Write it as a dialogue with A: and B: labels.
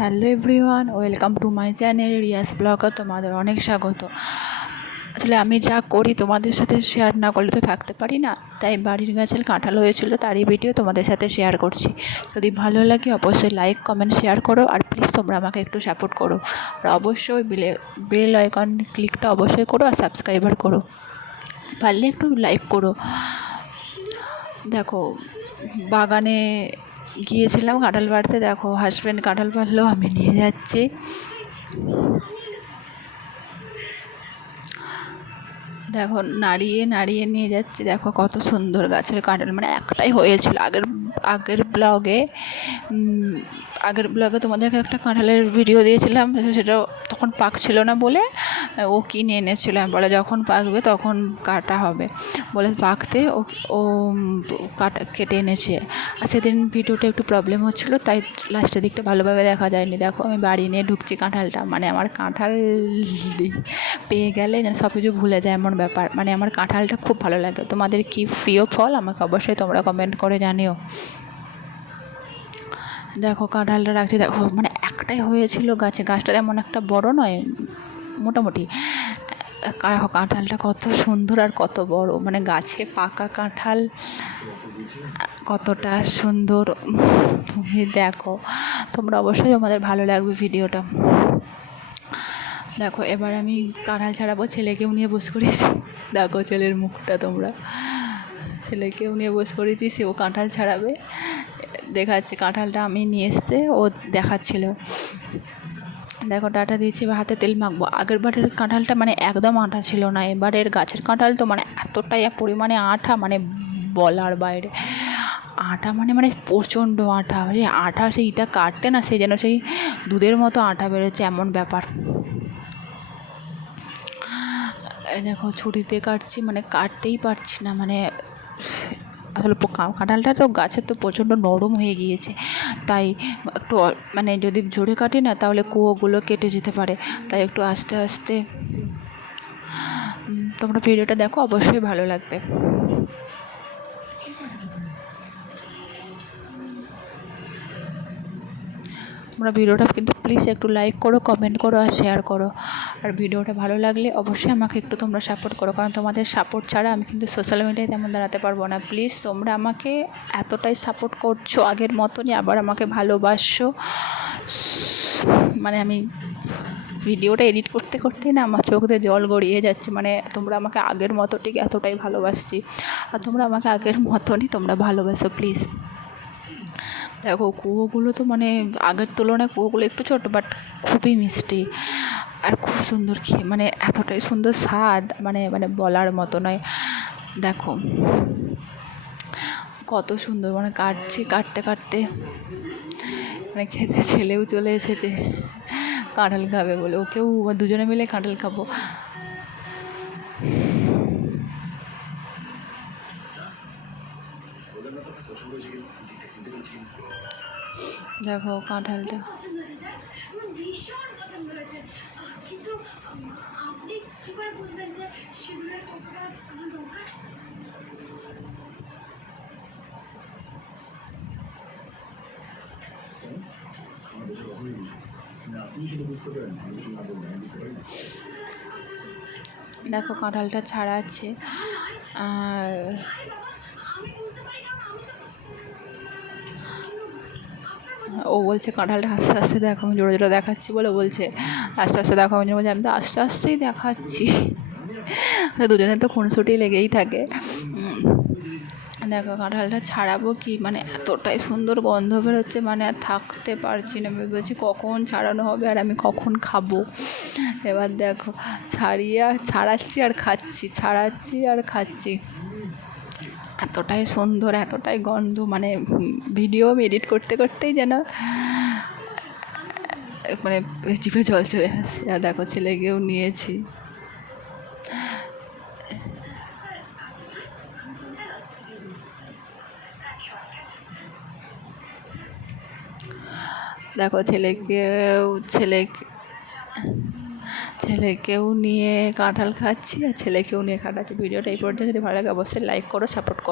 A: Hello everyone, welcome to my channel Riyas blogger তোমাদের অনেক স্বাগত। আসলে আমি যা করি তোমাদের সাথে শেয়ার না করলে তো থাকতে পারি না, তাই বাড়ির গাছের কাঁঠাল হয়েছিল, তারই ভিডিও তোমাদের সাথে শেয়ার করছি। যদি ভালো লাগে অবশ্যই লাইক কমেন্ট শেয়ার করো, আর প্লিজ তোমরা আমাকে একটু সাপোর্ট করো। আর অবশ্যই বেলে বেল আইকন ক্লিকটা অবশ্যই করো, আর সাবস্ক্রাইবার করো। পারলে একটু লাইক করো। দেখো, বাগানে গিয়েছিলাম কাঁঠাল পাড়তে দেখো হাজব্যান্ড কাঁঠাল পাড়লো, আমি নিয়ে যাচ্ছি। দেখো নাড়িয়ে নাড়িয়ে নিয়ে যাচ্ছে, দেখো কত সুন্দর গাছের কাঁঠাল মানে একটাই হয়েছিল আগের আগের ব্লগে আগের ব্লগে তোমাদেরকে একটা কাঁঠালের ভিডিও দিয়েছিলাম, সেটা তখন পাকছিল না বলে, ও কিনে এনেছিল। বলে যখন পাকবে তখন কাটা হবে। বলে পাকতে ও ও কাটা, কেটে এনেছে। আর সেদিন ভিডিওটা একটু প্রবলেম হচ্ছিল, তাই লাস্টের দিকটা ভালোভাবে দেখা যায়নি। দেখো, আমি বাড়ি নিয়ে ঢুকছি কাঁঠালটা। মানে আমার কাঁঠাল পেয়ে গেলে যেন সব কিছু ভুলে যায়, এমন ব্যাপার। মানে আমার কাঁঠালটা খুব ভালো লাগে। তোমাদের কি প্রিয় ফল? আমাকে অবশ্যই তোমরা কমেন্ট করে জানিও। দেখো কাঁঠালটা রাখছি। দেখো মানে একটাই হয়েছিল গাছে। গাছটা তেমন একটা বড় নয়, মোটামুটি। কাঁঠালটা কত সুন্দর আর কত বড়। মানে গাছে পাকা কাঁঠাল কতটা সুন্দর। তুমি দেখো, তোমরা অবশ্যই তোমাদের ভালো লাগবে ভিডিওটা। দেখো, এবার আমি কাঁঠাল ছাড়াবো ছেলেকেও নিয়ে বসে করেছি। দেখো ছেলের মুখটা তোমরা। ছেলেকেও নিয়ে বসে করেছি, সেও কাঁঠাল ছাড়াবে। দেখাচ্ছে, কাঁঠালটা আমি নিয়ে এসতে ও দেখাচ্ছিল। দেখো, ডাটা দিয়েছি, এবার হাতে তেল মাখবো। আগের বারের কাঁঠালটা মানে একদম আঠা ছিল না, এবারের গাছের কাঁঠাল তো মানে এতটাই পরিমাণে আঠা মানে বলার বাইরে। আটা মানে মানে প্রচণ্ড আঠা সেই আঠা সেইটা কাটতে না, সে যেন সেই দুধের মতো আঠা বেরোচ্ছে, এমন ব্যাপার। দেখো, ছুরিতে কাটছি মানে কাটতেই পারছি না মানে আসলে কাঁঠালটা তো গাছের তো প্রচণ্ড নরম হয়ে গিয়েছে। তাই একটু মানে যদি জোরে কাটি না, তাহলে কুয়োগুলো কেটে যেতে পারে। তাই একটু আস্তে আস্তে। তোমরা ভিডিওটা দেখো, অবশ্যই ভালো লাগবে। তোমরা ভিডিওটা কিন্তু প্লিজ একটু লাইক করো কমেন্ট করো আর শেয়ার করো। আর ভিডিওটা ভালো লাগলে অবশ্যই আমাকে একটু তোমরা সাপোর্ট করো। কারণ তোমাদের সাপোর্ট ছাড়া আমি কিন্তু সোশ্যাল মিডিয়ায় তেমন দাঁড়াতে পারব না। প্লিজ তোমরা আমাকে এতটাই সাপোর্ট করছ, আগের মতনই আবার আমাকে ভালোবাসো। মানে আমি ভিডিওটা এডিট করতে করতেই না আমার চোখ দিয়ে জল গড়িয়ে যাচ্ছে। মানে তোমরা আমাকে আগের মতো ঠিক এতটাই ভালোবাসছি। আর তোমরা আমাকে আগের মতনই তোমরা ভালোবাসো প্লিজ দেখো, কুয়োগুলো তো মানে আগের তুলনায় কুয়োগুলো একটু ছোটো বাট খুবই মিষ্টি। আর খুব সুন্দর খেয়ে মানে এতটাই সুন্দর স্বাদ মানে মানে বলার মতো নয়। দেখো, কত সুন্দর মানে কাটছি, কাটতে কাটতে। মানে খেতে ছেলেও চলে এসেছে। কাঁঠাল খাবে বলে, ওকেও দুজনে মিলে কাঁঠাল খাব। দেখো কাঁঠালটা। দেখো কাঁঠালটা ছাড়াচ্ছে। আর ও বলছে, কাঁঠালটা আস্তে আস্তে দেখো, আমি জোরে জোরে দেখাচ্ছি বলে বলছে, আস্তে আস্তে দেখো, আমি বলছি, আমি তো আস্তে আস্তেই দেখাচ্ছি। দুজনের তো খুনসুটি লেগেই থাকে। দেখো কাঁঠালটা ছাড়াবো কি? মানে এতটাই সুন্দর গন্ধ বেরোচ্ছে মানে আর থাকতে পারছি না। আমি বলছি কখন ছাড়ানো হবে আর আমি কখন খাব? এবার দেখো, ছাড়িয়ে আর ছাড়াচ্ছি আর খাচ্ছি, ছাড়াচ্ছি আর খাচ্ছি। এতটাই সুন্দর, এতটাই গন্ধ মানে ভিডিও এডিট করতে করতেই যেন মানে জিভে জল চলে আসছে। আর দেখো ছেলেকেও নিয়েছি। দেখো ছেলেকেও ছেলে ছেলেকেও নিয়ে কাঁঠাল খাচ্ছি আর ছেলেকেও নিয়ে খাটাচ্ছি ভিডিওটা এই পর্যন্ত। যদি ভালো লাগে, অবশ্যই লাইক করো সাপোর্ট করো।